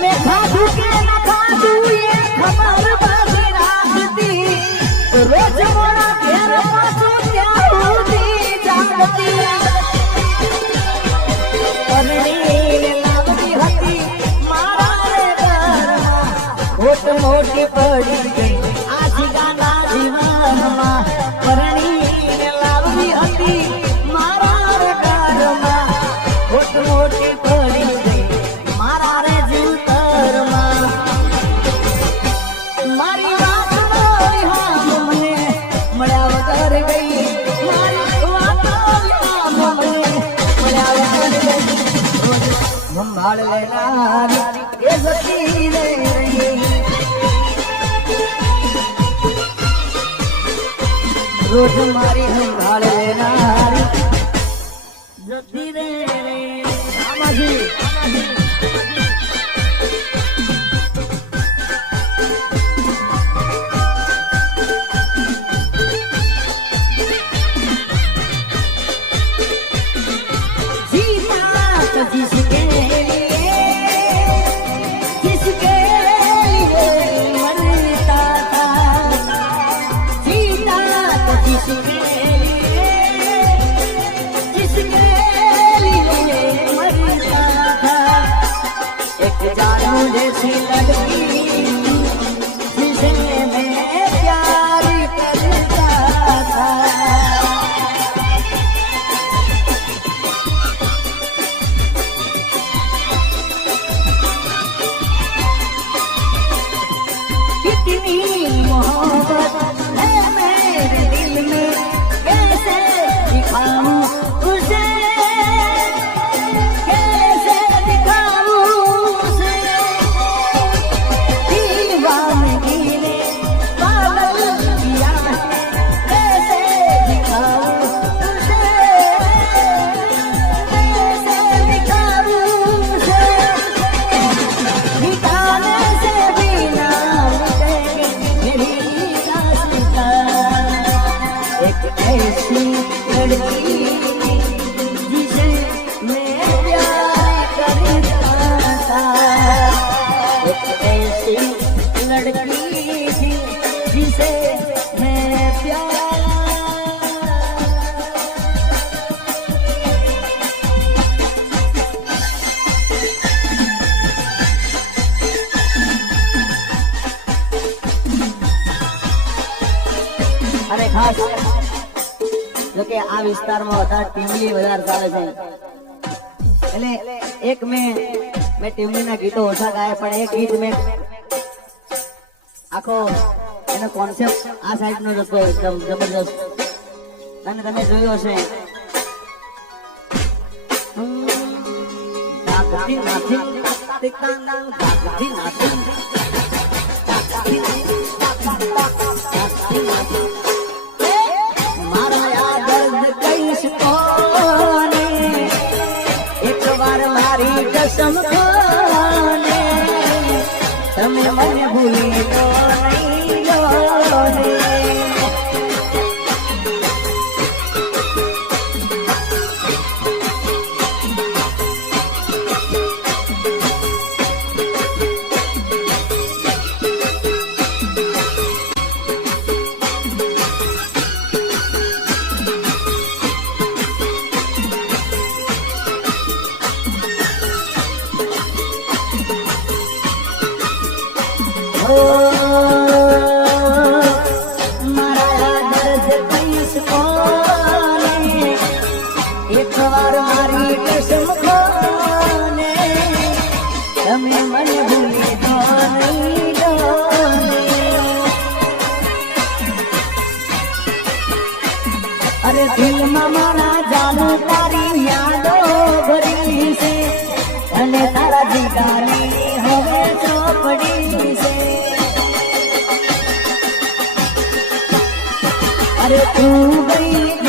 मैं खाधू के न खाधू ये खबर बाजी राखती रोज मोरा घेर पासो क्या होती जागती परणी लावती हती मारा रे घरमा होट मोटी पड़ी गई आज गाना जीवनमा परणी लावती हती मारा रे घरमा होट मोटी पड़ी गई मारा रे जीवतरमा मारी વાત નો મને મળ્યા વગર ગઈ મારી વાત નો મને મળ્યા વગર ગઈ સંભાળ લેનારી એ જતી રહી રોજ મારી સંભાળ લેનારી જતી રે આમાજી जिसके लिए मरता था जीता तो जिसके लिए मरता था एक जानू जैसी लड़की जिसे मैं प्यार करता था मोहब्बत है मेरे दिल में कैसे दिखाऊं उसे कैसे दिखाऊं उसे दीवानगी ने पागल किया है कैसे दिखाऊं उसे कैसे दिखाऊं उसे दिखाने से भी ना ऐसी लड़की जिसे मैं प्यार करता था एक ऐसी लड़की थी जिसे मैं प्यार अरे खास जो कि आ વિસ્તારમાં વધારે ટીમલી વધારે ચાલે છે એટલે એક મેં ટીમલીના ગીતો ઓછા ગાય પણ એક ગીત મેં આખો એનો કોન્સેપ્ટ આ સાઈડનો જ હતો એકદમ જબરદસ્ત અને તમે જોયું હશે ગાગતી નાથી તિકાના ગાગતી નાથી कसम खाने તમે મને ભૂલી તો નહીં જોને મારા દર્દ કહીશ કોને એક વાર મારી કસમ ખાને તમે મને ભૂલી તો નહીં જોને અરે દિલમાં મારા જાદુ તારી યાદો ભરી છે અને તારા જીગાની હવે ચોપડી છે अरे तू गई